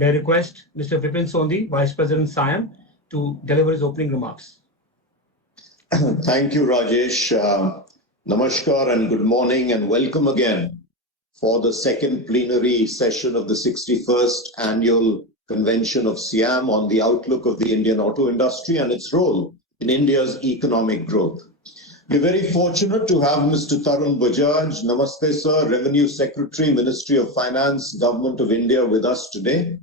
May I request Mr. Vipin Sondhi, Vice President SIAM, to deliver his opening remarks. Thank you, Rajesh. Namaskar and good morning and welcome again for the second plenary session of the 61st Annual Convention of SIAM on the outlook of the Indian auto industry and its role in India's economic growth. We're very fortunate to have Mr. Tarun Bajaj, Namaste Sir, Revenue Secretary, Ministry of Finance, Government of India with us today.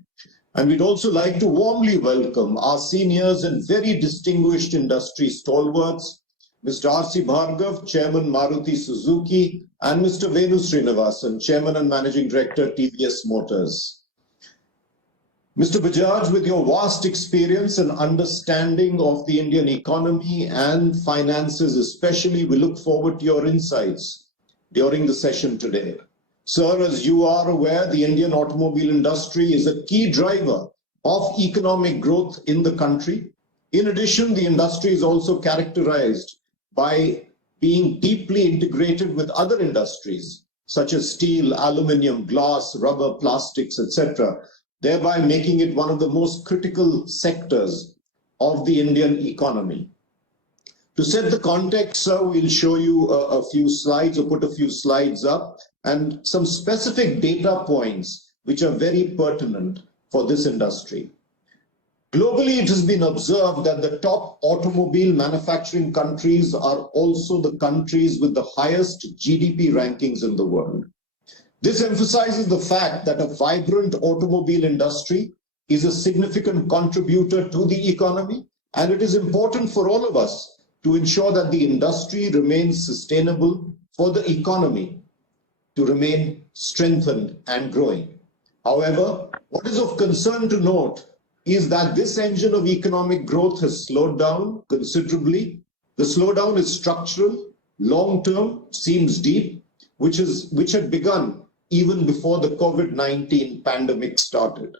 And we'd also like to warmly welcome our seniors and very distinguished industry stalwarts, Mr. R.C. Bhargav, Chairman Maruti Suzuki, and Mr. Venu Srinivasan, Chairman and Managing Director, TVS Motors. Mr. Bajaj, with your vast experience and understanding of the Indian economy and finances especially, we look forward to your insights during the session today. Sir, as you are aware, the Indian automobile industry is a key driver of economic growth in the country. In addition, the industry is also characterized by being deeply integrated with other industries, such as steel, aluminium, glass, rubber, plastics, etc., thereby making it one of the most critical sectors of the Indian economy. To set the context, sir, we'll show you a few slides or put a few slides up and some specific data points which are very pertinent for this industry. Globally, it has been observed that the top automobile manufacturing countries are also the countries with the highest GDP rankings in the world. This emphasizes the fact that a vibrant automobile industry is a significant contributor to the economy, and it is important for all of us to ensure that the industry remains sustainable for the economy to remain strengthened and growing. However, what is of concern to note is that this engine of economic growth has slowed down considerably. The slowdown is structural, long-term, seems deep, which had begun even before the COVID-19 pandemic started.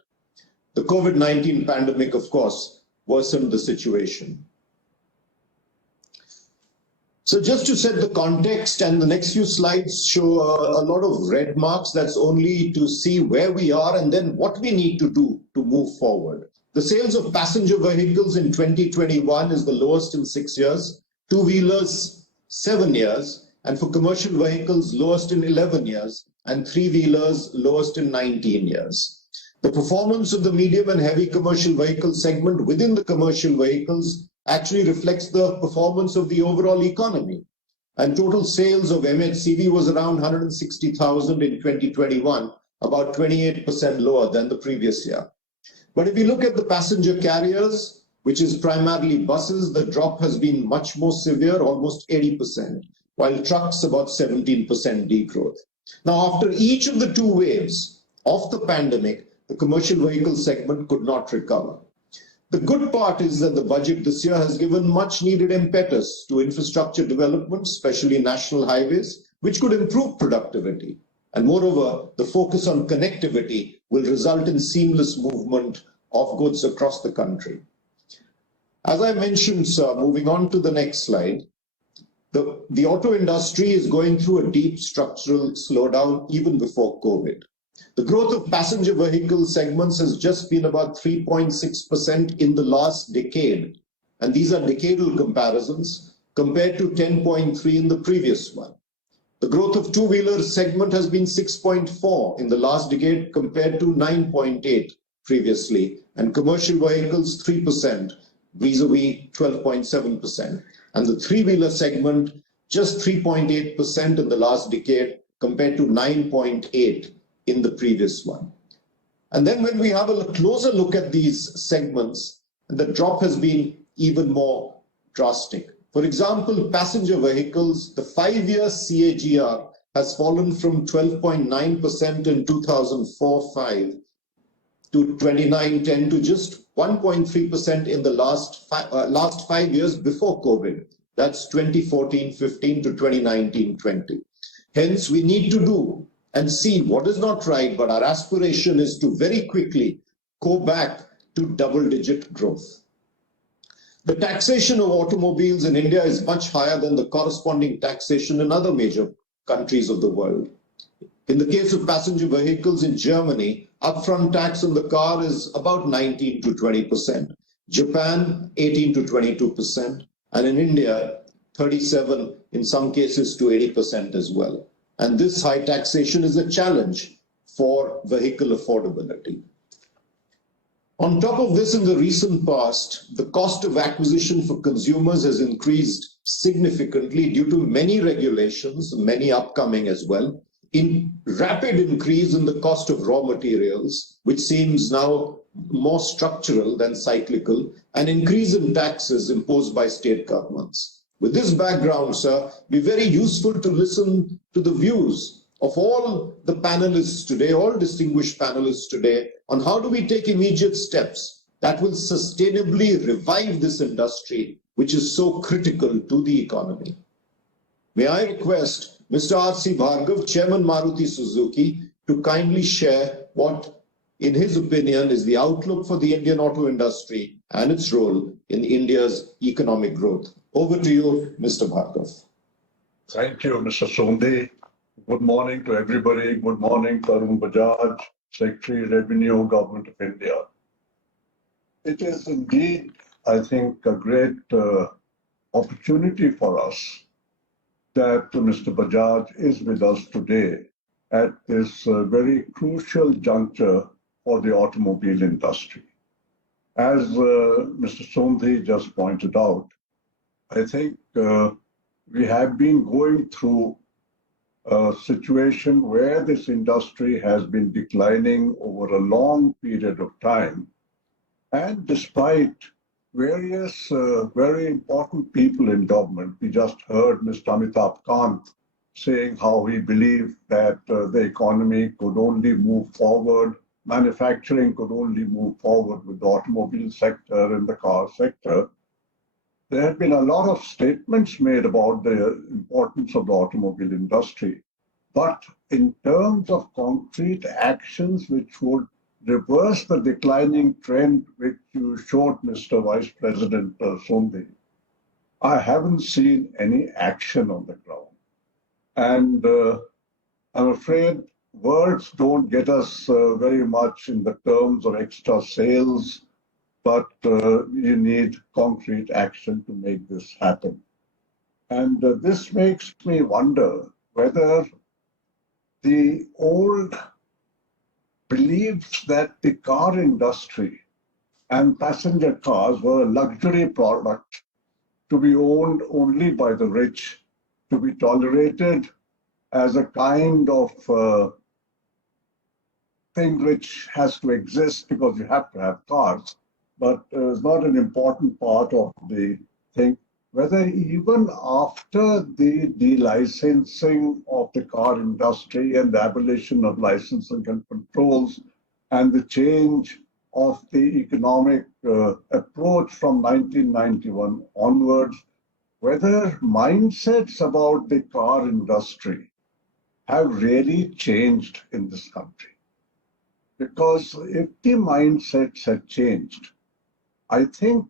The COVID-19 pandemic, of course, worsened the situation. So just to set the context, and the next few slides show a lot of red marks, that's only to see where we are and then what we need to do to move forward. The sales of passenger vehicles in 2021 is the lowest in 6 years, two-wheelers 7 years, and for commercial vehicles lowest in 11 years, and three-wheelers lowest in 19 years. The performance of the medium and heavy commercial vehicle segment within the commercial vehicles actually reflects the performance of the overall economy. And total sales of MHCV was around 160,000 in 2021, about 28% lower than the previous year. But if you look at the passenger carriers, which is primarily buses, the drop has been much more severe, almost 80%, while trucks about 17% degrowth. Now, after each of the two waves of the pandemic, the commercial vehicle segment could not recover. The good part is that the budget this year has given much needed impetus to infrastructure development, especially national highways, which could improve productivity. And moreover, the focus on connectivity will result in seamless movement of goods across the country. As I mentioned, sir, moving on to the next slide, the auto industry is going through a deep structural slowdown even before COVID. The growth of passenger vehicle segments has just been about 3.6% in the last decade. And these are decadal comparisons compared to 10.3 in the previous one. The growth of two-wheeler segment has been 6.4 in the last decade compared to 9.8 previously, and commercial vehicles 3% vis-a-vis 12.7%. And the three-wheeler segment just 3.8% in the last decade compared to 9.8 in the previous one. And then when we have a closer look at these segments, the drop has been even more drastic. For example, passenger vehicles, the 5-year CAGR has fallen from 12.9% in 2004-05 to 29-10 to just 1.3% in the last 5 years before COVID. That's 2014-15 to 2019-20. Hence, we need to do and see what is not right, but our aspiration is to very quickly go back to double-digit growth. The taxation of automobiles in India is much higher than the corresponding taxation in other major countries of the world. In the case of passenger vehicles in Germany, Upfront tax on the car is about 19 to 20%. Japan, 18 to 22%. And in India, 37, in some cases to 80% as well. And this high taxation is a challenge for vehicle affordability. On top of this, in the recent past, the cost of acquisition for consumers has increased significantly due to many regulations, many upcoming as well, in rapid increase in the cost of raw materials, which seems now more structural than cyclical, and increase in taxes imposed by state governments. With this background, sir, it'd be very useful to listen to the views of all the panelists today, all distinguished panelists today, on how do we take immediate steps that will sustainably revive this industry, which is so critical to the economy. May I request Mr. R.C. Bhargav, Chairman Maruti Suzuki, to kindly share what, in his opinion, is the outlook for the Indian auto industry and its role in India's economic growth. Over to you, Mr. Bhargav. Thank you, Mr. Sondhi. Good morning to everybody. Good morning, Tarun Bajaj, Secretary, Revenue, Government of India. It is indeed, I think, a great opportunity for us that Mr. Bajaj is with us today at this very crucial juncture for the automobile industry. As Mr. Sondhi just pointed out, I think we have been going through a situation where this industry has been declining over a long period of time. And despite various very important people in government, we just heard Mr. Amitabh Kant saying how he believed that the economy could only move forward, manufacturing could only move forward with the automobile sector and the car sector. There have been a lot of statements made about the importance of the automobile industry, but in terms of concrete actions which would reverse the declining trend which you showed, Mr. Vice President Sondhi, I haven't seen any action on the ground. And I'm afraid words don't get us very much in the terms of extra sales, but you need concrete action to make this happen. And this makes me wonder whether the old beliefs that the car industry and passenger cars were a luxury product to be owned only by the rich, to be tolerated as a kind of thing which has to exist because you have to have cars, but is not an important part of the thing, whether even after the delicensing of the car industry and the abolition of licensing and controls and the change of the economic approach from 1991 onwards, whether mindsets about the car industry have really changed in this country. Because if the mindsets had changed, I think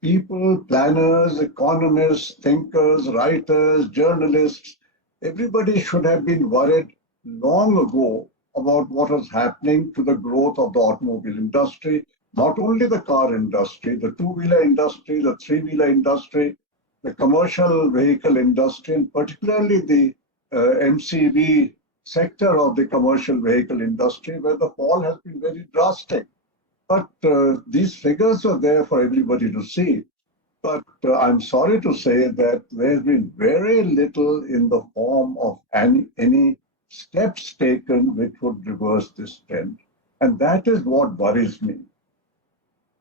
people, planners, economists, thinkers, writers, journalists, everybody should have been worried long ago about what was happening to the growth of the automobile industry, not only the car industry, the two-wheeler industry, the three-wheeler industry, the commercial vehicle industry, and particularly the MCV sector of the commercial vehicle industry, where the fall has been very drastic. But these figures are there for everybody to see. But I'm sorry to say that there's been very little in the form of any steps taken which would reverse this trend. And that is what worries me.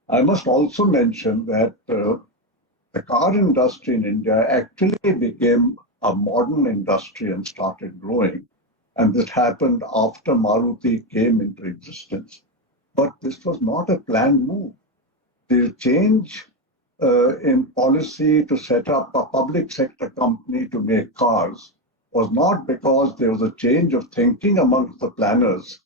I must also mention that the car industry in India actually became a modern industry and started growing. And this happened after Maruti came into existence. But this was not a planned move. The change in policy to set up a public sector company to make cars was not because there was a change of thinking amongst the planners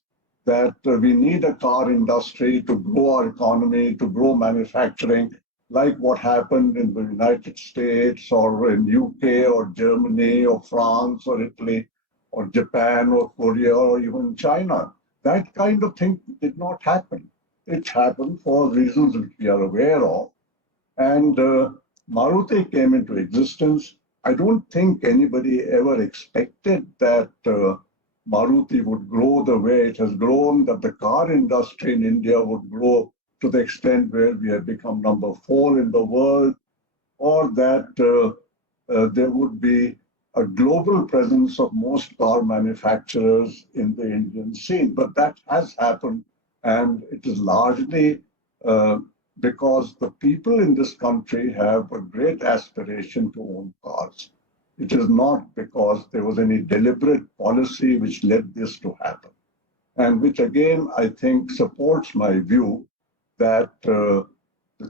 that we need a car industry to grow our economy, to grow manufacturing, like what happened in the United States or in UK or Germany or France or Italy or Japan or Korea or even China. That kind of thing did not happen. It happened for reasons which we are aware of. And Maruti came into existence. I don't think anybody ever expected that Maruti would grow the way it has grown, that the car industry in India would grow to the extent where we have become number 4 in the world, or that there would be a global presence of most car manufacturers in the Indian scene. But that has happened, and it is largely because the people in this country have a great aspiration to own cars. It is not because there was any deliberate policy which led this to happen. And which again, I think supports my view that the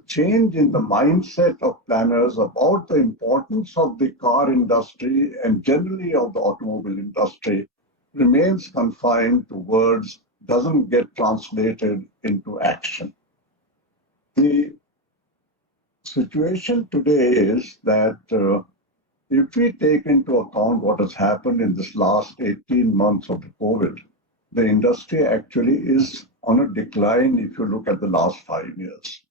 change in the mindset of planners about the importance of the car industry and generally of the automobile industry remains confined to words, doesn't get translated into action. The situation today is that if we take into account what has happened in this last 18 months of the COVID, the industry actually is on a decline if you look at the last 5 years.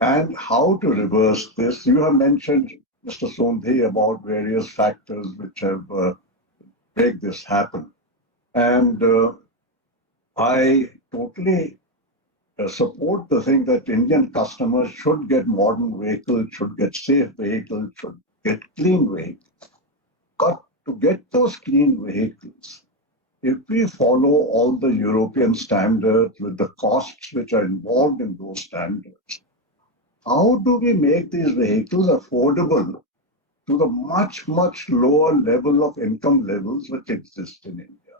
And how to reverse this? You have mentioned, Mr. Sondhi, about various factors which have made this happen. And I totally support the thing that Indian customers should get modern vehicles, should get safe vehicles, should get clean vehicles. But to get those clean vehicles, if we follow all the European standards with the costs which are involved in those standards, how do we make these vehicles affordable to the much, much lower level of income levels which exist in India?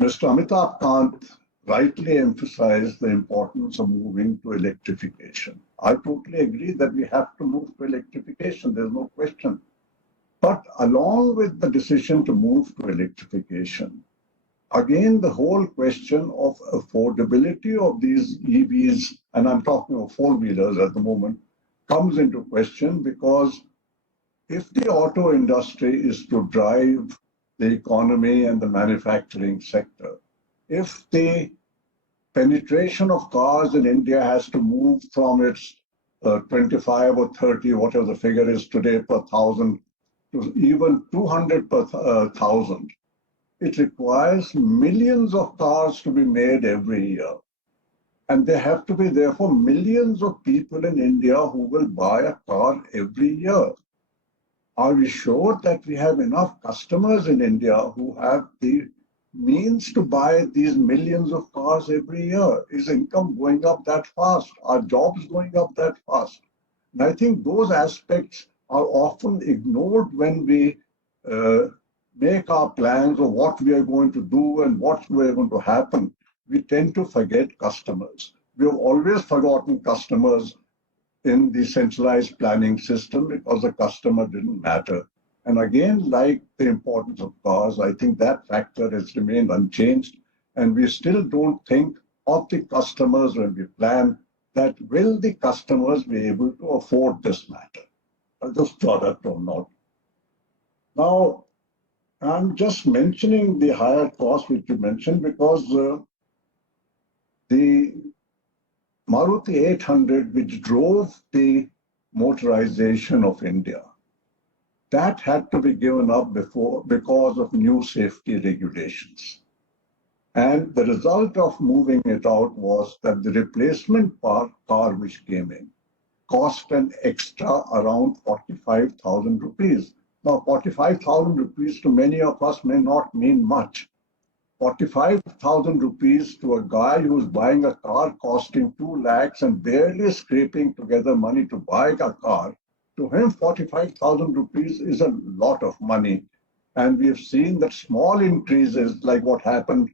Mr. Amitabh Kant rightly emphasized the importance of moving to electrification. I totally agree that we have to move to electrification, there's no question. But along with the decision to move to electrification, again, the whole question of affordability of these EVs, and I'm talking of four-wheelers at the moment, comes into question because if the auto industry is to drive the economy and the manufacturing sector, if the penetration of cars in India has to move from its 25 or 30, whatever the figure is today per thousand, to even 200 per thousand, it requires millions of cars to be made every year. And there have to be, therefore, millions of people in India who will buy a car every year. Are we sure that we have enough customers in India who have the means to buy these millions of cars every year? Is income going up that fast? Are jobs going up that fast? And I think those aspects are often ignored when we make our plans of what we are going to do and what we are going to happen. We tend to forget customers. We have always forgotten customers in the centralized planning system because the customer didn't matter. And again, like the importance of cars, I think that factor has remained unchanged. And we still don't think of the customers when we plan that will the customers be able to afford this matter, this product or not. Now, I'm just mentioning the higher cost which you mentioned because the Maruti 800, which drove the motorization of India, that had to be given up before because of new safety regulations. And the result of moving it out was that the replacement car which came in cost an extra around 45,000 rupees. Now, 45,000 rupees to many of us may not mean much. 45,000 rupees to a guy who's buying a car costing 2 lakhs and barely scraping together money to buy a car, to him 45,000 rupees is a lot of money. And we've seen that small increases like what happened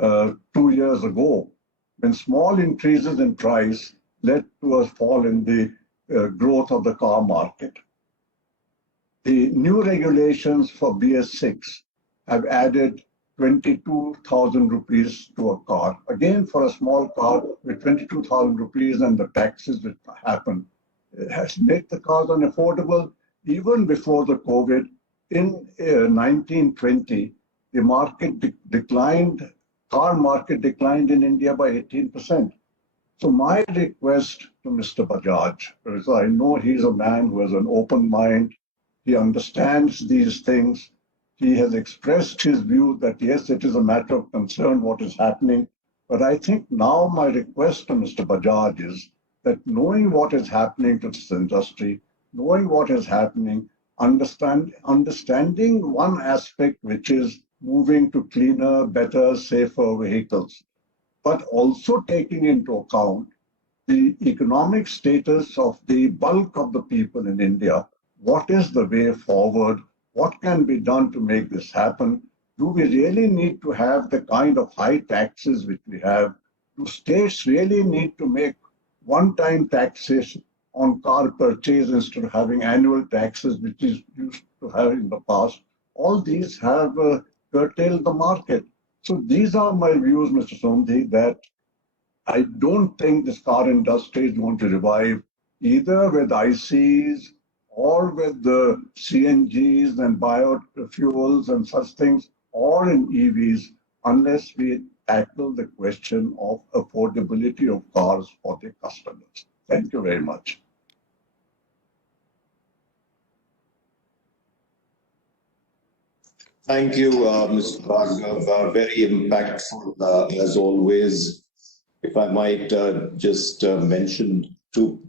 2 years ago, when small increases in price led to a fall in the growth of the car market. The new regulations for BS6 have added 22,000 rupees to a car. Again, for a small car with 22,000 rupees and the taxes that happen, it has made the cars unaffordable. Even before the COVID, in 1920, the market declined car market declined in India by 18%. So my request to Mr. Bajaj is, I know he's a man who has an open mind. He understands these things. He has expressed his view that yes, it is a matter of concern what is happening. But I think now my request to Mr. Bajaj is that knowing what is happening to this industry, knowing what is happening, understanding one aspect, which is moving to cleaner, better, safer vehicles, but also taking into account the economic status of the bulk of the people in India. What is the way forward? What can be done to make this happen? Do we really need to have the kind of high taxes which we have? Do states really need to make one-time taxation on car purchase instead of having annual taxes, which is used to have in the past? All these have curtailed the market. So these are my views, Mr. Sondhi, that I don't think this car industry is going to revive either with ICs or with the CNGs and biofuels and such things, or in EVs, unless we tackle the question of affordability of cars for the customers. Thank you very much. Thank you, Mr. Bhargav. Very impactful, as always. If I might just mention two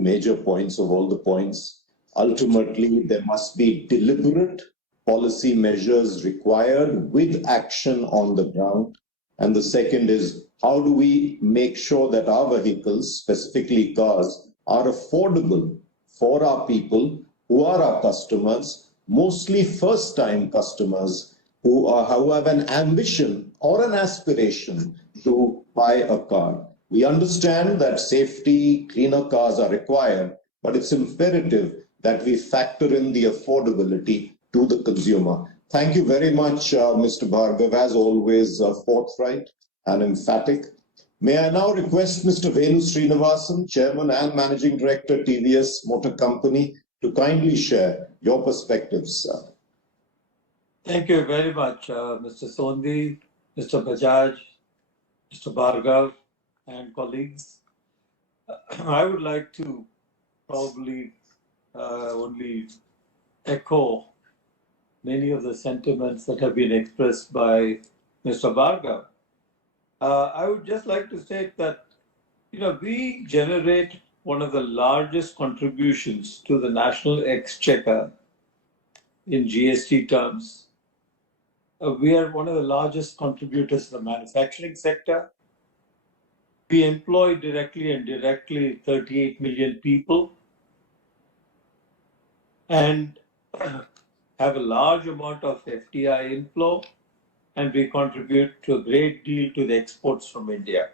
major points of all the points. Ultimately, there must be deliberate policy measures required with action on the ground. And the second is, how do we make sure that our vehicles, specifically cars, are affordable for our people who are our customers, mostly first-time customers who have an ambition or an aspiration to buy a car. We understand that safety, cleaner cars are required, but it's imperative that we factor in the affordability to the consumer. Thank you very much, Mr. Bhargav, as always, forthright and emphatic. May I now request Mr. Venu Srinivasan, Chairman and Managing Director, TVS Motor Company, to kindly share your perspectives, sir. Thank you very much, Mr. Sondhi, Mr. Bajaj, Mr. Bhargav, and colleagues. I would like to probably only echo many of the sentiments that have been expressed by Mr. Bhargav. I would just like to state that, we generate one of the largest contributions to the national exchequer in GST terms. We are one of the largest contributors to the manufacturing sector. We employ directly and indirectly 38 million people and have a large amount of FDI inflow, and we contribute to a great deal to the exports from India,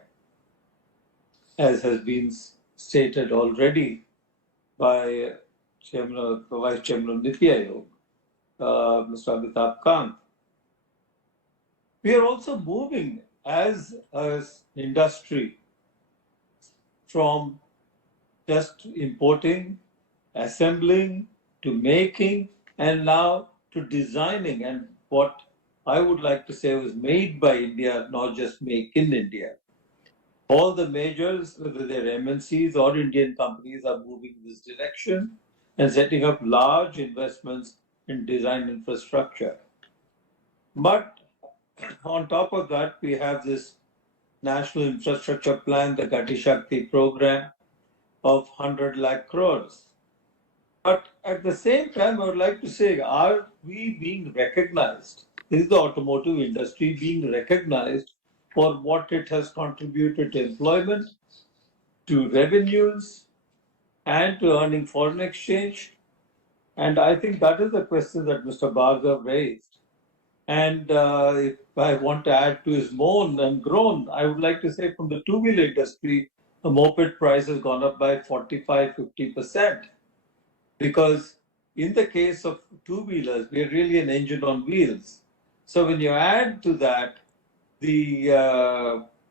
as has been stated already by Vice Chairman of Niti Aayog, Mr. Amitabh Kant. We are also moving as an industry from just importing, assembling, to making, and now to designing. And what I would like to say was made by India, not just make in India. All the majors, whether they're MNCs or Indian companies, are moving in this direction and setting up large investments in design infrastructure. But on top of that, we have this National Infrastructure Plan, the Gati Shakti program of 100 lakh crores. But at the same time, I would like to say, are we being recognized? Is the automotive industry being recognized for what it has contributed to employment, to revenues, and to earning foreign exchange? And I think that is the question that Mr. Bhargav raised. And if I want to add to his moan and groan, I would like to say from the two-wheeler industry, the moped price has gone up by 45–50%. Because in the case of two-wheelers, we're really an engine on wheels. So when you add to that the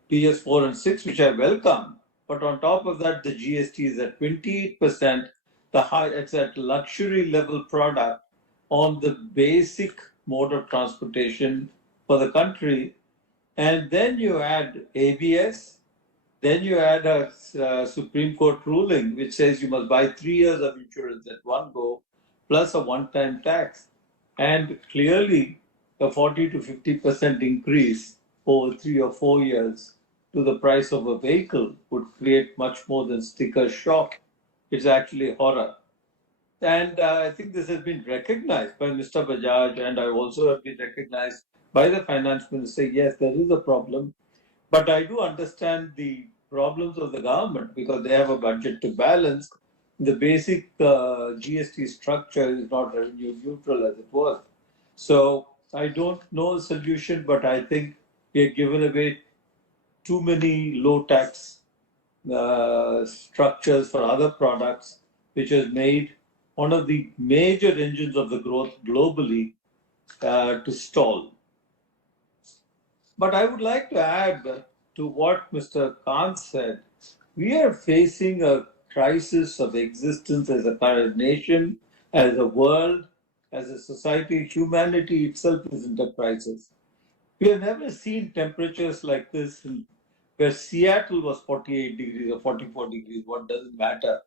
PS4 and 6, which I welcome, but on top of that, the GST is at 28%. It's at luxury level product on the basic mode of transportation for the country. And then you add ABS, then you add a Supreme Court ruling which says you must buy 3 years of insurance at one go, plus a one-time tax. And clearly, a 40 to 50% increase over 3 or 4 years to the price of a vehicle would create much more than sticker shock. It's actually horror. And I think this has been recognized by Mr. Bajaj, and I also have been recognized by the finance minister. Yes, there is a problem, but I do understand the problems of the government because they have a budget to balance. The basic GST structure is not revenue neutral as it was. So I don't know the solution, but I think we have given away too many low tax structures for other products, which has made one of the major engines of the growth globally to stall. But I would like to add to what Mr. Khan said. We are facing a crisis of existence as a current nation, as a world, as a society. Humanity itself is in a crisis. We have never seen temperatures like this where Seattle was 48 degrees or 44 degrees, what doesn't matter.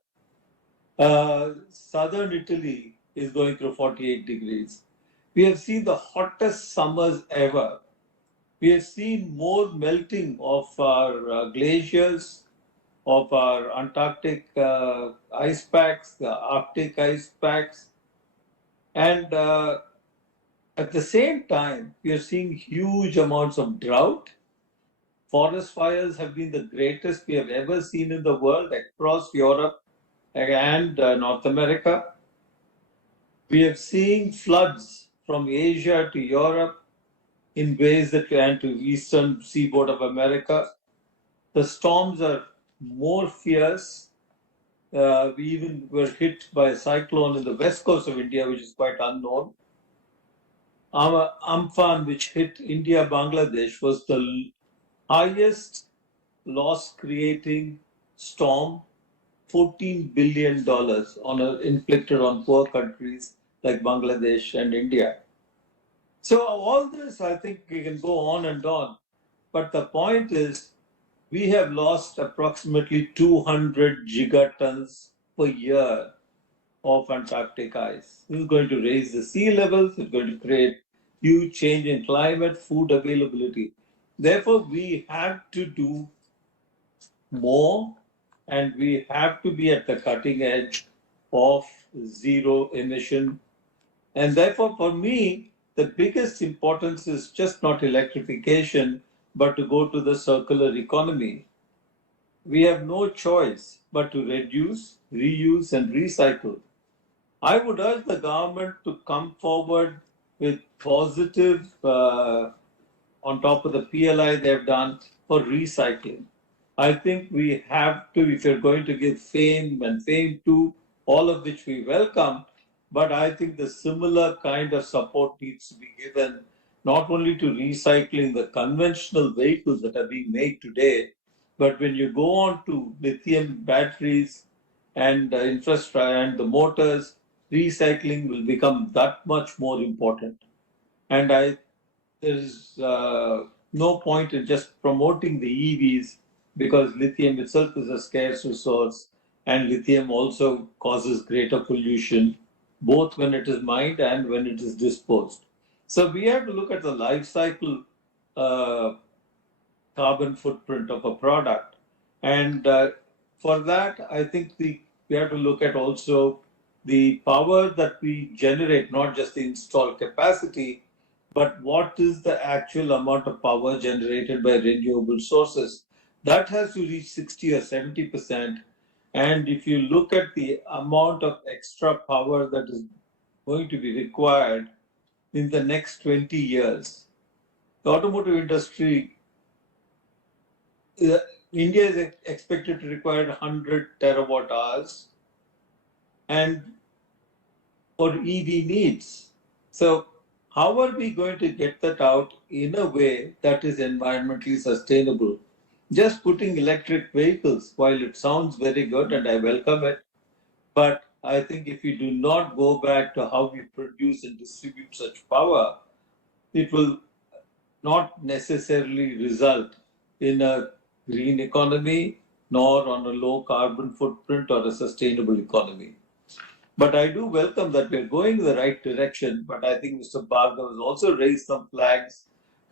Southern Italy is going through 48 degrees. We have seen the hottest summers ever. We have seen more melting of our glaciers, of our Antarctic ice packs, the Arctic ice packs. And at the same time, we are seeing huge amounts of drought. Forest fires have been the greatest we have ever seen in the world across Europe and North America. We have seen floods from Asia to Europe in ways that and to eastern seaboard of America. The storms are more fierce. We even were hit by a cyclone in the west coast of India, which is quite unknown. Amphan, which hit India, Bangladesh, was the highest loss-creating storm, $14 billion inflicted on poor countries like Bangladesh and India. So all this, I think we can go on and on. But the point is, we have lost approximately 200 gigatons per year of Antarctic ice. This is going to raise the sea levels. It's going to create huge change in climate, food availability. Therefore, we have to do more, and we have to be at the cutting edge of zero emission. And therefore, for me, the biggest importance is just not electrification, but to go to the circular economy. We have no choice but to reduce, reuse, and recycle. I would urge the government to come forward with positive, on top of the PLI they've done for recycling. I think we have to, if you're going to give fame and fame to, all of which we welcome, but I think the similar kind of support needs to be given not only to recycling the conventional vehicles that are being made today, but when you go on to lithium batteries and infrastructure and the motors, recycling will become that much more important. And there is no point in just promoting the EVs because lithium itself is a scarce resource, and lithium also causes greater pollution, both when it is mined and when it is disposed. So we have to look at the life cycle carbon footprint of a product. And for that, I think we have to look at also the power that we generate, not just the installed capacity, but what is the actual amount of power generated by renewable sources. That has to reach 60 or 70%. And if you look at the amount of extra power that is going to be required in the next 20 years, the automotive industry, India is expected to require 100 terawatt hours and for EV needs. So how are we going to get that out in a way that is environmentally sustainable? Just putting electric vehicles, while it sounds very good and I welcome it, but I think if you do not go back to how we produce and distribute such power, it will not necessarily result in a green economy nor on a low carbon footprint or a sustainable economy. But I do welcome that we're going in the right direction. But I think Mr. Bhargav has also raised some flags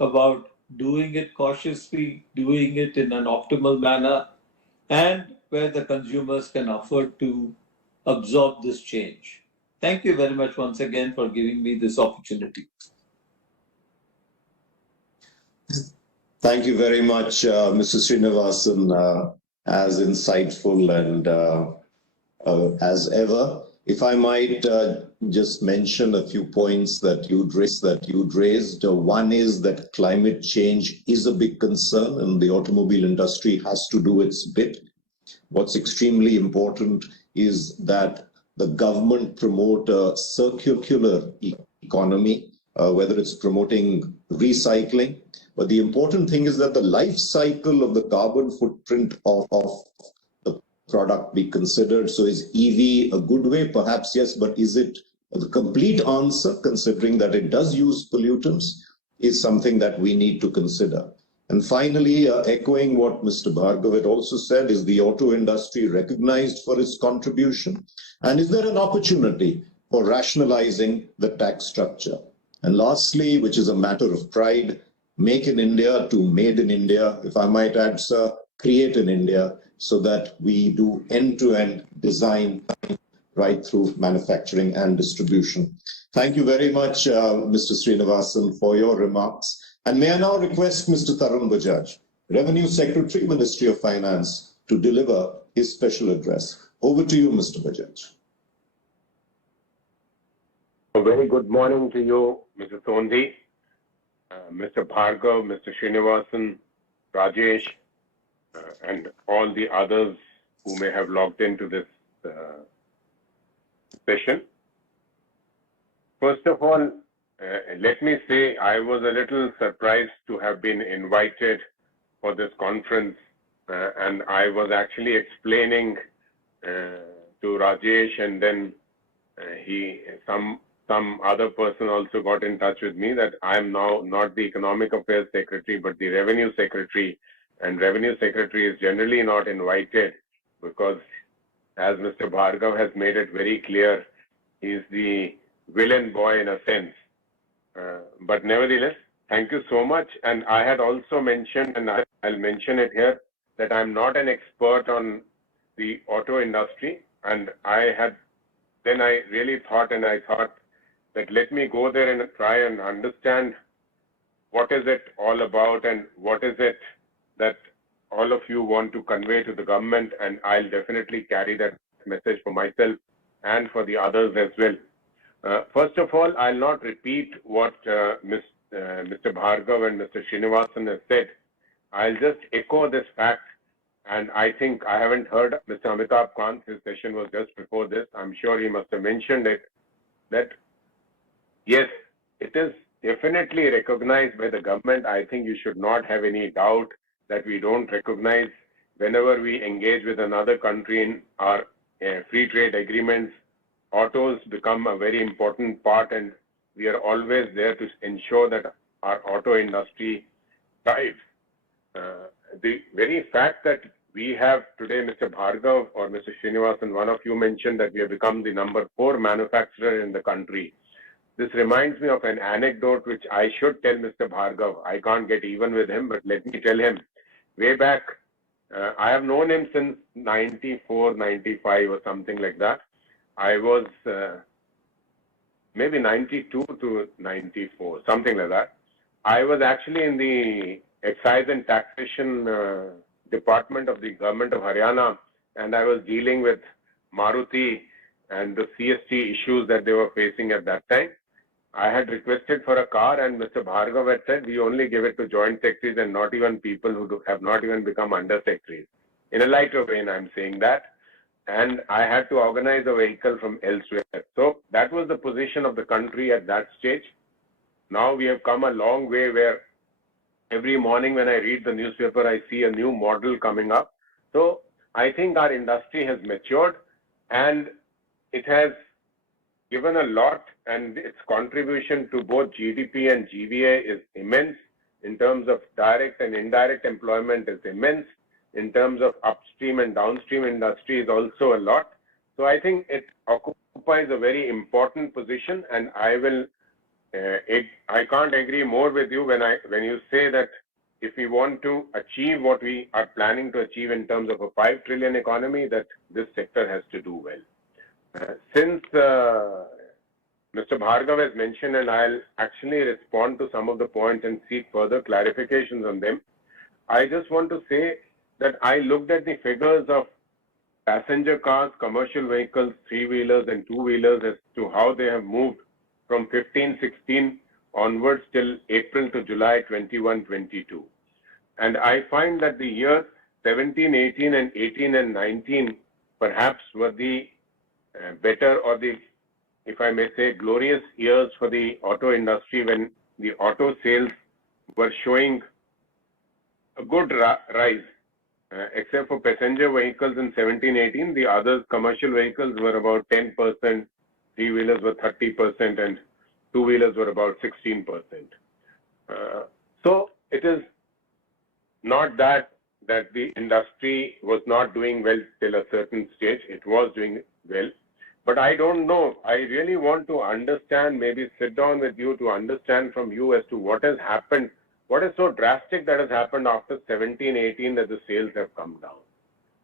about doing it cautiously, doing it in an optimal manner, and where the consumers can afford to absorb this change. Thank you very much once again for giving me this opportunity. Thank you very much, Mr. Srinivasan, as insightful and as ever. If I might just mention a few points that you'd raised. One is that climate change is a big concern and the automobile industry has to do its bit. What's extremely important is that the government promote a circular economy, whether it's promoting recycling. But the important thing is that the life cycle of the carbon footprint of the product be considered. So is EV a good way? Perhaps yes, but is it the complete answer, considering that it does use pollutants, is something that we need to consider. And finally, echoing what Mr. Bhargav had also said, is the auto industry recognized for its contribution? And is there an opportunity for rationalizing the tax structure? And lastly, which is a matter of pride, make in India to made in India, if I might add, sir, create in India, so that we do end-to-end design right through manufacturing and distribution. Thank you very much, Mr. Srinivasan, for your remarks. And may I now request Mr. Tarun Bajaj, Revenue Secretary, Ministry of Finance, to deliver his special address. Over to you, Mr. Bajaj. A very good morning to you, Mr. Sondhi, Mr. Bhargav, Mr. Srinivasan, Rajesh, and all the others who may have logged into this session. First of all, let me say I was a little surprised to have been invited for this conference, and I was actually explaining to Rajesh, and then some other person also got in touch with me that I am now not the Economic Affairs Secretary, but the Revenue Secretary. And Revenue Secretary is generally not invited because, as Mr. Bhargav has made it very clear, he is the villain boy in a sense. But nevertheless, thank you so much. And I had also mentioned, and I'll mention it here, that I'm not an expert on the auto industry. And I really thought that let me go there and try and understand what is it all about and what is it that all of you want to convey to the government, and I'll definitely carry that message for myself and for the others as well. First of all, I'll not repeat what Mr. Bhargav and Mr. Srinivasan have said. I'll just echo this fact, and I think I haven't heard Mr. Amitabh Kant, his session was just before this. I'm sure he must have mentioned it, that yes, it is definitely recognized by the government. I think you should not have any doubt that we don't recognize whenever we engage with another country in our free trade agreements. Autos become a very important part, and we are always there to ensure that our auto industry thrives. The very fact that we have today, Mr. Bhargav or Mr. Srinivasan, one of you mentioned that we have become the number 4 manufacturer in the country. This reminds me of an anecdote which I should tell Mr. Bhargav. I can't get even with him, but let me tell him. Way back, I have known him since 94, 95 or something like that. I was maybe 92 to 94, something like that. I was actually in the Excise and Taxation Department of the Government of Haryana, and I was dealing with Maruti and the CST issues that they were facing at that time. I had requested for a car, and Mr. Bhargav had said we only give it to joint secretaries and not even people who have not even become under secretaries. In a lighter vein, I'm saying that. And I had to organize a vehicle from elsewhere. So that was the position of the country at that stage. Now we have come a long way where every morning when I read the newspaper, I see a new model coming up. So I think our industry has matured and it has given a lot, and its contribution to both GDP and GVA is immense. in terms of direct and indirect employment is immense. In terms of upstream and downstream industry is also a lot. So I think it occupies a very important position, and I can't agree more with you when you say that if we want to achieve what we are planning to achieve in terms of a 5 trillion economy, that this sector has to do well. Since Mr. Bhargav has mentioned, and I'll actually respond to some of the points and seek further clarifications on them, I just want to say that I looked at the figures of passenger cars, commercial vehicles, three-wheelers and two-wheelers as to how they have moved from 15-16 onwards till April to July 21-22. And I find that the years 17-18 and 18 and 19 perhaps were the better, or the, if I may say, glorious years for the auto industry, when the auto sales were showing a good rise. Except for passenger vehicles in 17-18, the others, commercial vehicles, were about 10%, three-wheelers were 30%, and two-wheelers were about 16%. So it is not that the industry was not doing well till a certain stage. It was doing well. But I don't know. I really want to understand, maybe sit down with you to understand from you as to what has happened. What is so drastic that has happened after 17-18 that the sales have come down?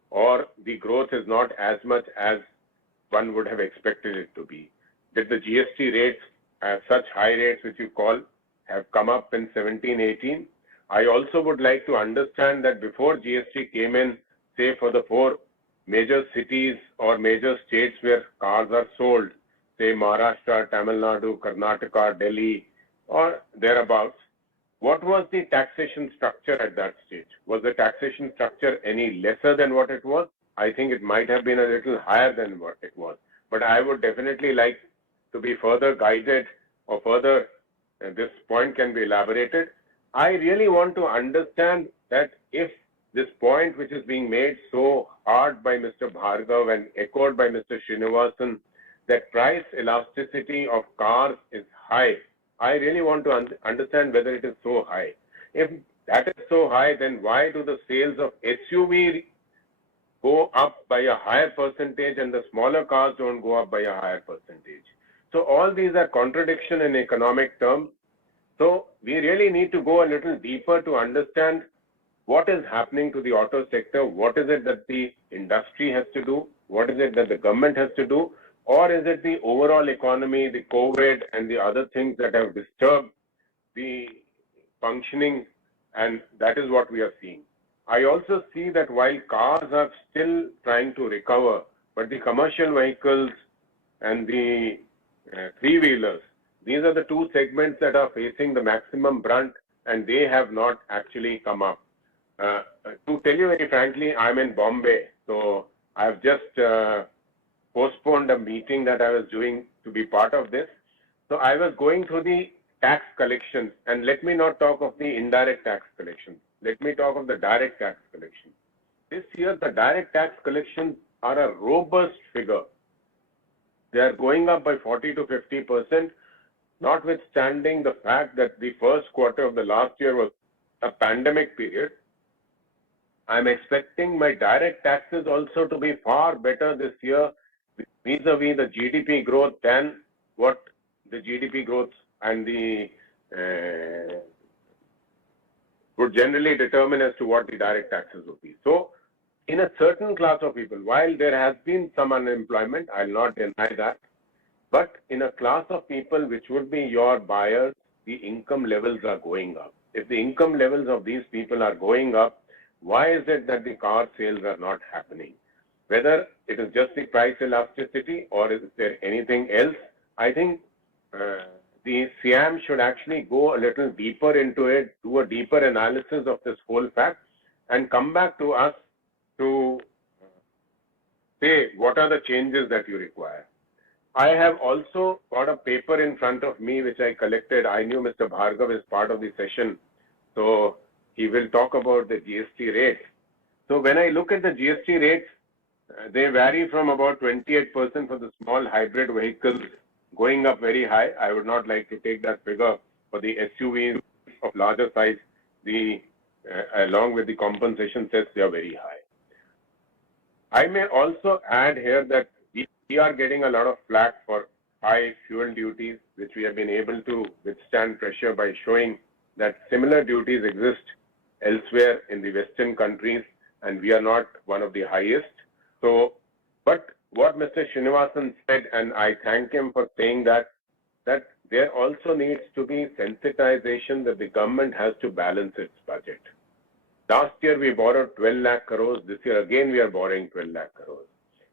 Or the growth is not as much as one would have expected it to be? Did the GST rates, such high rates which you call, have come up in 17-18? I also would like to understand that before GST came in, say for the 4 major cities or major states where cars are sold, say Maharashtra, Tamil Nadu, Karnataka, Delhi, or thereabouts, what was the taxation structure at that stage? Was the taxation structure any lesser than what it was? I think it might have been a little higher than what it was. But I would definitely like to be further guided, or further, this point can be elaborated. I really want to understand that if this point which is being made so hard by Mr. Bhargav and echoed by Mr. Srinivasan, that price elasticity of cars is high, I really want to understand whether it is so high. If that is so high, then why do the sales of SUV go up by a higher percentage and the smaller cars don't go up by a higher percentage? So all these are contradictions in economic terms. So we really need to go a little deeper to understand what is happening to the auto sector. What is it that the industry has to do? What is it that the government has to do? Or is it the overall economy, the COVID and the other things that have disturbed the functioning, and that is what we are seeing. I also see that while cars are still trying to recover, but the commercial vehicles and the three-wheelers, these are the two segments that are facing the maximum brunt, and they have not actually come up. To tell you very frankly, I'm in Bombay, so I've just postponed a meeting that I was doing to be part of this. So I was going through the tax collections, and let me not talk of the indirect tax collections. Let me talk of the direct tax collections. This year, the direct tax collections are a robust figure. They are going up by 40 to 50%, notwithstanding the fact that the first quarter of the last year was a pandemic period. I'm expecting my direct taxes also to be far better this year vis-a-vis the GDP growth than what the GDP growth and the would generally determine as to what the direct taxes would be. So in a certain class of people, while there has been some unemployment, I'll not deny that, but in a class of people which would be your buyers, the income levels are going up. If the income levels of these people are going up, why is it that the car sales are not happening? Whether it is just the price elasticity or is there anything else, I think the SIAM should actually go a little deeper into it, do a deeper analysis of this whole fact, and come back to us to say what are the changes that you require. I have also got a paper in front of me which I collected. I knew Mr. Bhargav is part of the session, so he will talk about the GST rates. So when I look at the GST rates, they vary from about 28% for the small hybrid vehicles, going up very high. I would not like to take that figure for the SUVs of larger size, along with the compensation sets, they are very high. I may also add here that we are getting a lot of flack for high fuel duties, which we have been able to withstand pressure by showing that similar duties exist elsewhere in the Western countries, and we are not one of the highest. So, but what Mr. Srinivasan said, and I thank him for saying that there also needs to be sensitization that the government has to balance its budget. Last year we borrowed 12 lakh crores. This year again we are borrowing 12 lakh crores.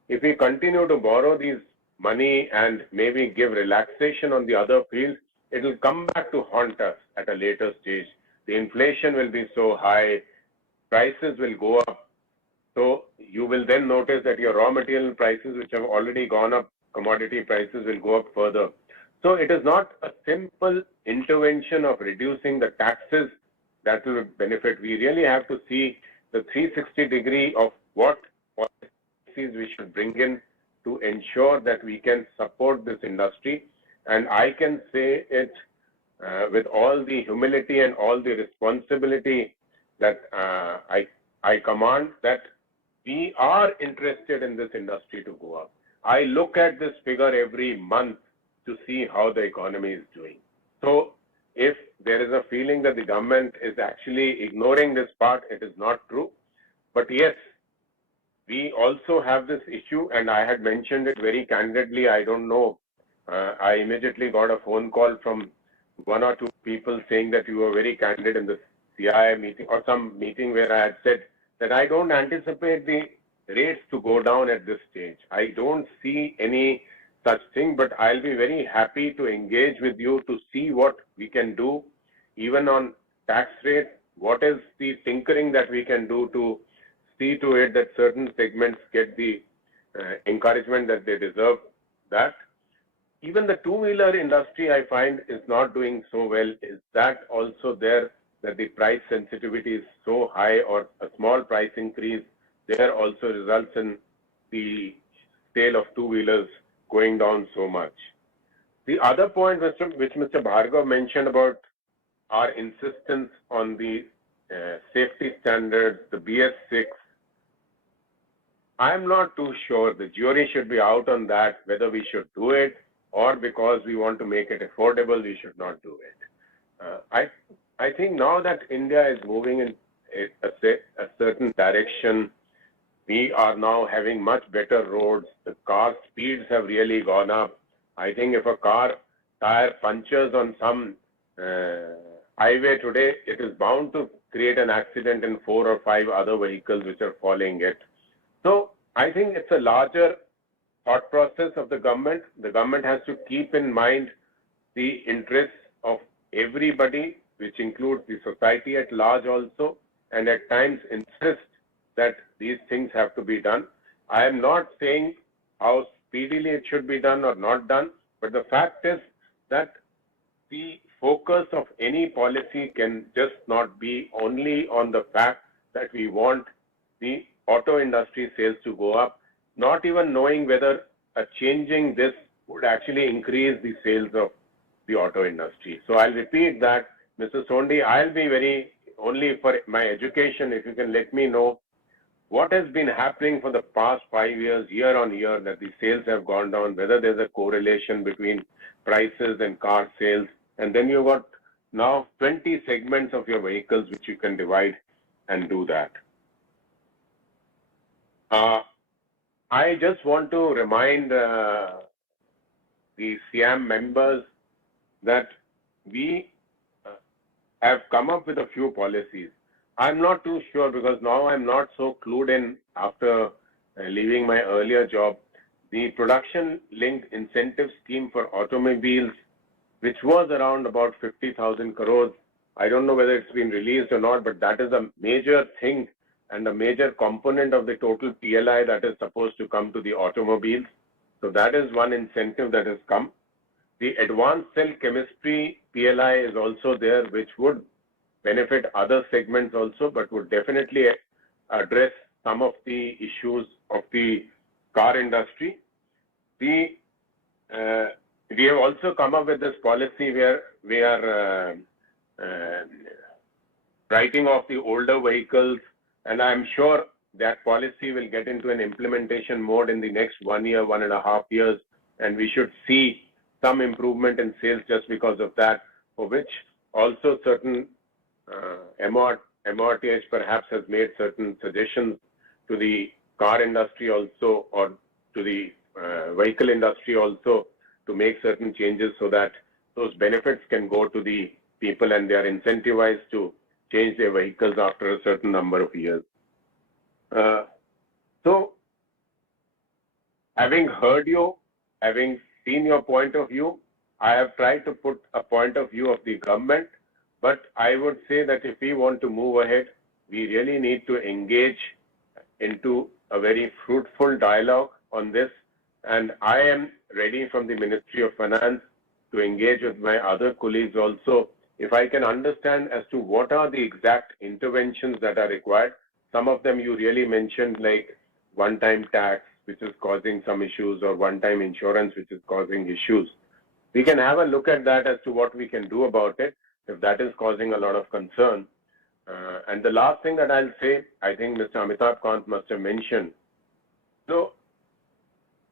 If we continue to borrow these money and maybe give relaxation on the other fields, it will come back to haunt us at a later stage. The inflation will be so high, prices will go up. So you will then notice that your raw material prices, which have already gone up, commodity prices will go up further. So it is not a simple intervention of reducing the taxes that will benefit. We really have to see the 360 degree of what policies we should bring in to ensure that we can support this industry. And I can say it with all the humility and all the responsibility that I command, that we are interested in this industry to go up. I look at this figure every month to see how the economy is doing. So if there is a feeling that the government is actually ignoring this part, it is not true. But yes, we also have this issue, and I had mentioned it very candidly. I don't know. I immediately got a phone call from one or two people saying that you were very candid in the SIAM meeting or some meeting where I had said that I don't anticipate the rates to go down at this stage. I don't see any such thing, but I'll be very happy to engage with you to see what we can do, even on tax rate. What is the tinkering that we can do to see to it that certain segments get the encouragement that they deserve? That even the two-wheeler industry, I find, is not doing so well. Is that also there, that the price sensitivity is so high, or a small price increase there also results in the sale of two-wheelers going down so much? The other point which Mr. Bhargav mentioned about our insistence on the safety standards, the BS6, I'm not too sure. The jury should be out on that, whether we should do it or because we want to make it affordable, we should not do it. I think now that India is moving in a certain direction, we are now having much better roads. The car speeds have really gone up. I think if a car tire punctures on some highway today, it is bound to create an accident in 4 or 5 other vehicles which are following it. So I think it's a larger thought process of the government. The government has to keep in mind the interests of everybody, which includes the society at large also, and at times insist that these things have to be done. I am not saying how speedily it should be done or not done, but the fact is that the focus of any policy can just not be only on the fact that we want the auto industry sales to go up, not even knowing whether changing this would actually increase the sales of the auto industry. So I'll repeat that, Mr. Sondi, I'll be very, only for my education, if you can let me know what has been happening for the past 5 years, year on year, that the sales have gone down, whether there's a correlation between prices and car sales. And then you've got now 20 segments of your vehicles which you can divide and do that. I just want to remind the SIAM members that we have come up with a few policies. I'm not too sure because now I'm not so clued in after leaving my earlier job. The production linked incentive scheme for automobiles, which was around about 50,000 crores. I don't know whether it's been released or not, but that is a major thing and a major component of the total PLI that is supposed to come to the automobiles. So that is one incentive that has come. The advanced cell chemistry PLI is also there, which would benefit other segments also, but would definitely address some of the issues of the car industry. We have also come up with this policy where we are writing off the older vehicles, and I'm sure that policy will get into an implementation mode in the next 1 year, 1.5 years, and we should see some improvement in sales just because of that, for which also certain MORTH perhaps has made certain suggestions to the car industry also, or to the vehicle industry also, to make certain changes so that those benefits can go to the people and they are incentivized to change their vehicles after a certain number of years. So, having heard you, having seen your point of view, I have tried to put a point of view of the government, but I would say that if we want to move ahead, we really need to engage into a very fruitful dialogue on this. And I am ready from the Ministry of Finance to engage with my other colleagues also, if I can understand as to what are the exact interventions that are required. Some of them you really mentioned, like one-time tax, which is causing some issues, or one-time insurance, which is causing issues. We can have a look at that as to what we can do about it, if that is causing a lot of concern. And the last thing that I'll say, I think Mr. Amitabh Kant must have mentioned. So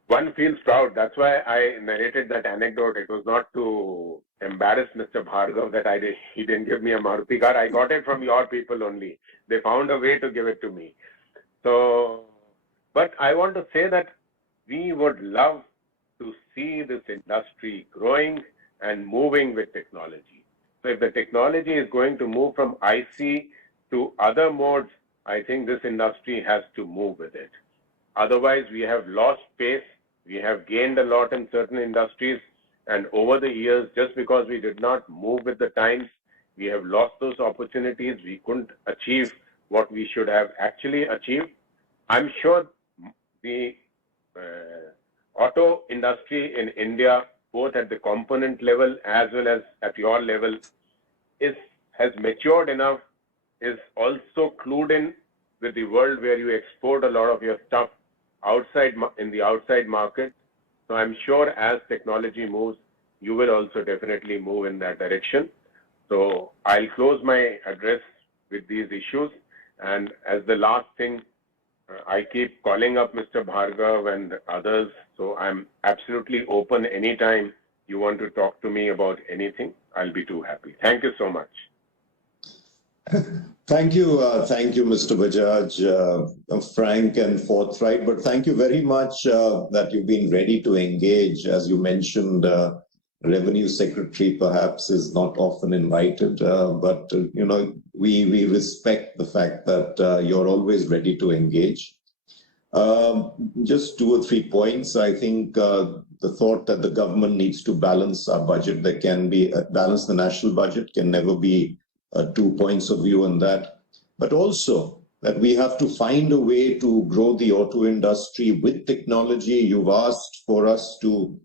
one feels proud. That's why I narrated that anecdote. It was not to embarrass Mr. Bhargav that he didn't give me a Maruti car. I got it from your people only. They found a way to give it to me. So, but I want to say that we would love to see this industry growing and moving with technology. So if the technology is going to move from IC to other modes, I think this industry has to move with it. Otherwise, we have lost pace. We have gained a lot in certain industries. And over the years, just because we did not move with the times, we have lost those opportunities. We couldn't achieve what we should have actually achieved. I'm sure the auto industry in India, both at the component level as well as at your level, has matured enough, is also clued in with the world where you export a lot of your stuff outside in the outside market. So I'm sure as technology moves, you will also definitely move in that direction. So I'll close my address with these issues. And as the last thing, I keep calling up Mr. Bhargav and others. So I'm absolutely open anytime you want to talk to me about anything. I'll be too happy. Thank you so much. Thank you, Mr. Bajaj, frank and forthright. But thank you very much that you've been ready to engage. As you mentioned, Revenue Secretary perhaps is not often invited, but you know, we respect the fact that you're always ready to engage. Just 2 or 3 points. I think the thought that the government needs to balance our budget, there can be balance the national budget, can never be 2 points of view on that, but also that we have to find a way to grow the auto industry with technology. You've asked for us to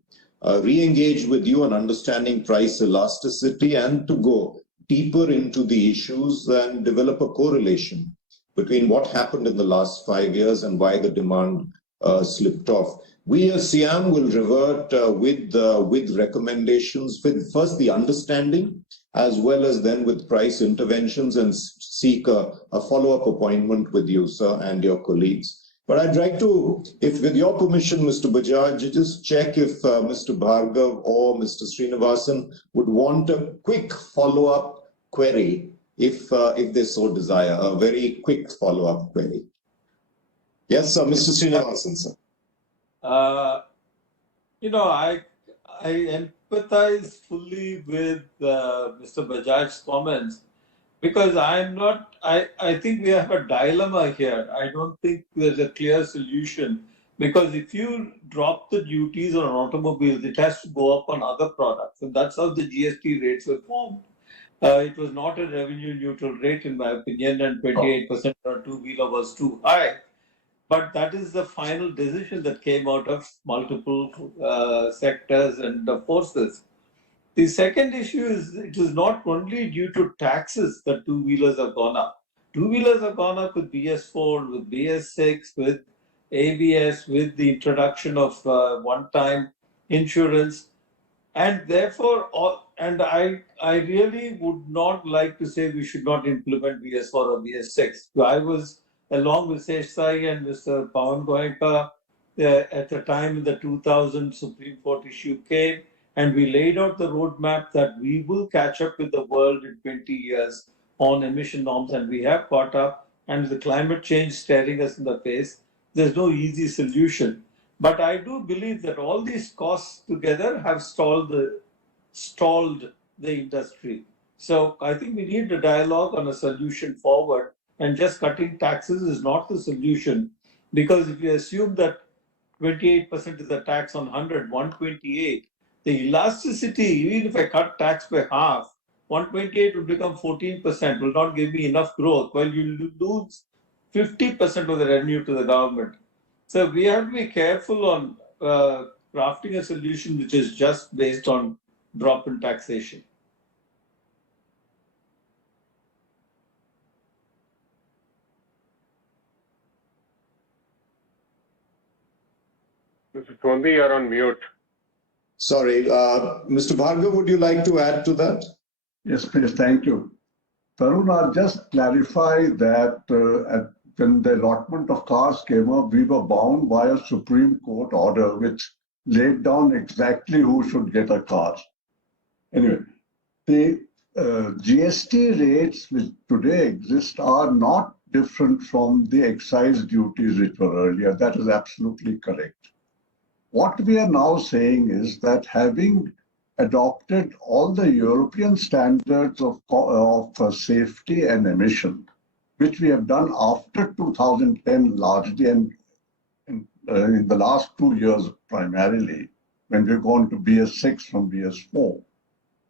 re-engage with you on understanding price elasticity and to go deeper into the issues and develop a correlation between what happened in the last 5 years and why the demand slipped off. We as SIAM will revert with recommendations, with first the understanding, as well as then with price interventions, and seek a follow-up appointment with you, sir, and your colleagues. But I'd like to, if with your permission, Mr. Bajaj, just check if Mr. Bhargav or Mr. Srinivasan would want a quick follow-up query, if they so desire, a very quick follow-up query. Yes, sir, Mr. Srinivasan, sir. You know, I empathize fully with Mr. Bajaj's comments, because I think we have a dilemma here. I don't think there's a clear solution, because if you drop the duties on automobiles, it has to go up on other products. And that's how the GST rates were formed. It was not a revenue neutral rate, in my opinion, and 28% on a two-wheeler was too high. But that is the final decision that came out of multiple sectors and forces. The second issue is, it is not only due to taxes that two-wheelers have gone up. Two-wheelers have gone up with BS4, with BS6, with ABS, with the introduction of one-time insurance. And therefore, I really would not like to say we should not implement BS4 or BS6. I was along with Seshai and Mr. Pawan Goenka at the time the 2000 Supreme Court issue came, and we laid out the roadmap that we will catch up with the world in 20 years on emission norms, and we have caught up. And the climate change staring us in the face, there's no easy solution. But I do believe that all these costs together have stalled the industry. So I think we need a dialogue on a solution forward, and just cutting taxes is not the solution, because if you assume that 28% is the tax on 100, 128, the elasticity, even if I cut tax by half, 128 will become 14%, will not give me enough growth, while you lose 50% of the revenue to the government. So we have to be careful on crafting a solution which is just based on drop in taxation. Mr. Sondhi, you're on mute. Sorry, Mr. Bhargav, would you like to add to that? Yes, please. Thank you. Tarun, I'll just clarify that when the allotment of cars came up, we were bound by a Supreme Court order which laid down exactly who should get a car. Anyway, the GST rates which today exist are not different from the excise duties which were earlier. That is absolutely correct. What we are now saying is that having adopted all the European standards of safety and emission, which we have done after 2010 largely, and in the last 2 years primarily, when we've gone to BS6 from BS4,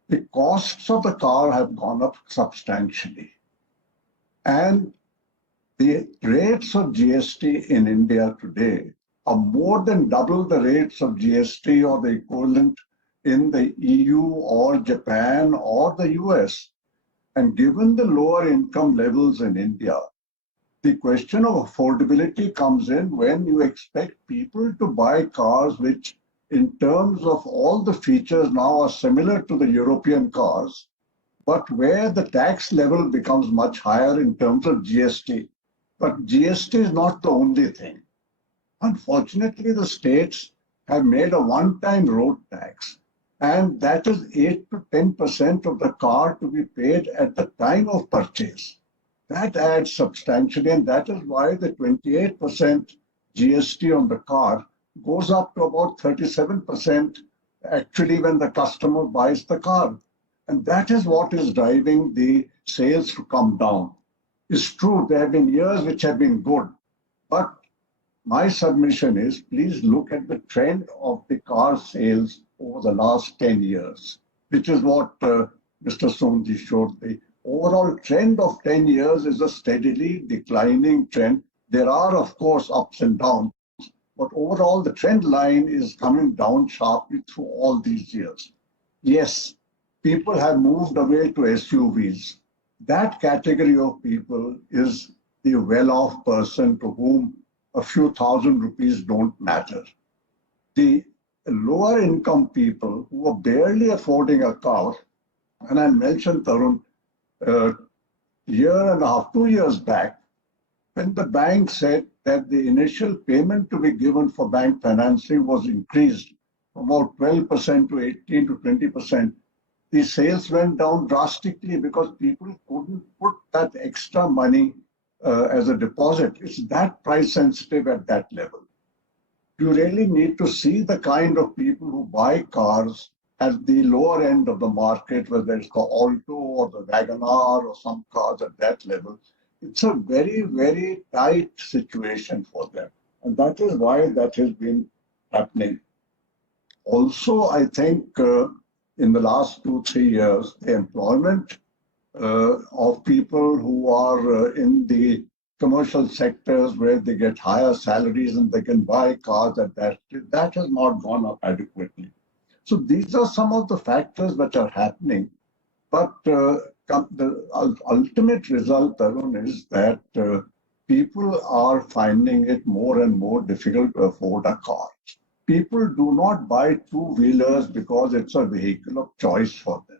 the costs of the car have gone up substantially. And the rates of GST in India today are more than double the rates of GST or the equivalent in the EU or Japan or the US. And given the lower income levels in India, the question of affordability comes in when you expect people to buy cars which, in terms of all the features now, are similar to the European cars, but where the tax level becomes much higher in terms of GST. But GST is not the only thing. Unfortunately, the states have made a one-time road tax, and that is 8 to 10% of the car to be paid at the time of purchase. That adds substantially, and that is why the 28% GST on the car goes up to about 37% actually when the customer buys the car. And that is what is driving the sales to come down. It's true, there have been years which have been good, but my submission is, please look at the trend of the car sales over the last 10 years, which is what Mr. Sondhi showed. The overall trend of 10 years is a steadily declining trend. There are, of course, ups and downs, but overall the trend line is coming down sharply through all these years. Yes, people have moved away to SUVs. That category of people is the well-off person to whom a few thousand rupees don't matter. The lower income people who are barely affording a car, and I mentioned, Tarun, year and a half, 2 years back, when the bank said that the initial payment to be given for bank financing was increased from about 12% to 18 to 20%, the sales went down drastically because people couldn't put that extra money as a deposit. It's that price sensitive at that level. You really need to see the kind of people who buy cars at the lower end of the market, whether it's the Alto or the Wagoner or some cars at that level. It's a very, very tight situation for them. And that is why that has been happening. Also, I think in the last 2-3 years, the employment of people who are in the commercial sectors where they get higher salaries and they can buy cars at that has not gone up adequately. So these are some of the factors that are happening. But the ultimate result, Tarun, is that people are finding it more and more difficult to afford a car. people do not buy two-wheelers because it's a vehicle of choice for them.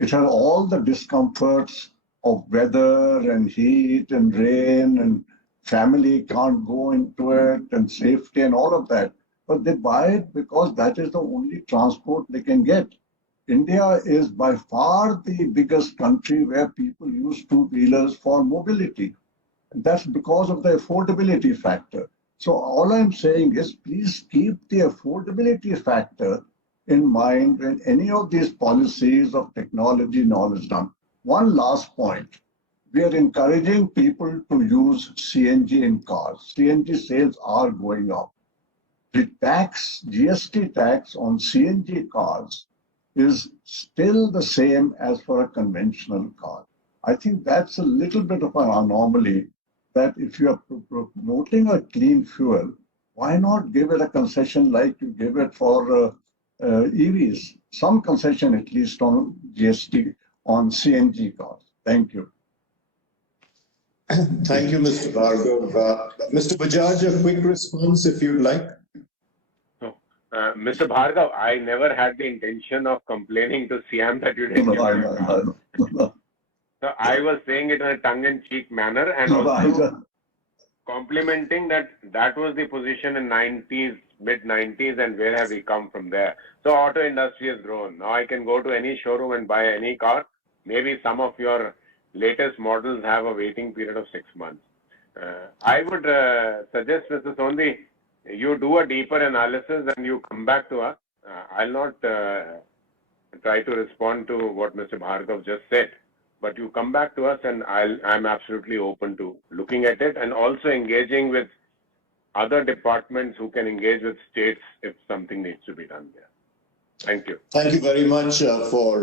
It has all the discomforts of weather and heat and rain, and family can't go into it, and safety and all of that. But they buy it because that is the only transport they can get. India is by far the biggest country where people use two-wheelers for mobility. And that's because of the affordability factor. So all I'm saying is, please keep the affordability factor in mind when any of these policies of technology and all is done. One last point. We are encouraging people to use CNG in cars. CNG sales are going up. The tax, GST tax on CNG cars is still the same as for a conventional car. I think that's a little bit of an anomaly, that if you are promoting a clean fuel, why not give it a concession like you give it for EVs? Some concession at least on GST on CNG cars. Thank you. Thank you, Mr. Bhargav. Mr. Bajaj, a quick response if you'd like. Mr. Bhargav, I never had the intention of complaining to SIAM that you didn't. So I was saying it in a tongue-in-cheek manner, and also complimenting that was the position in 90s, mid-90s, and where have we come from there. So auto industry has grown. Now I can go to any showroom and buy any car. Maybe some of your latest models have a waiting period of 6 months. I would suggest, Mr. Sondhi, you do a deeper analysis and you come back to us. I'll not try to respond to what Mr. Bhargav just said, but you come back to us and I'm absolutely open to looking at it and also engaging with other departments who can engage with states if something needs to be done there. Thank you. Thank you very much for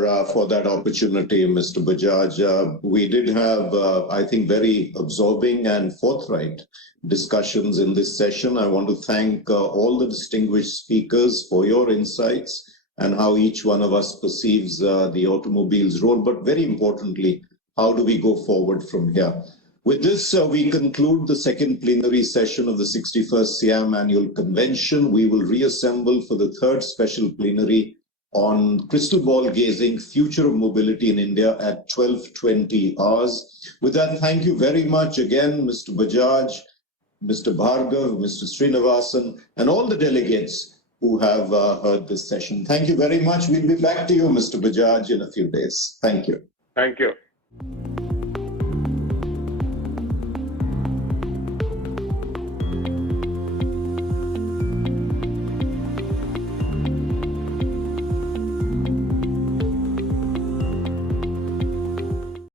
that opportunity, Mr. Bajaj. We did have, I think, very absorbing and forthright discussions in this session. I want to thank all the distinguished speakers for your insights and how each one of us perceives the automobile's role, but very importantly, how do we go forward from here? With this, we conclude the second plenary session of the 61st SIAM Annual Convention. We will reassemble for the third special plenary on crystal ball gazing, future of mobility in India at 12:20 hours. With that, thank you very much again, Mr. Bajaj, Mr. Bhargav, Mr. Srinivasan, and all the delegates who have heard this session. Thank you very much. We'll be back to you, Mr. Bajaj, in a few days. Thank you. Thank you.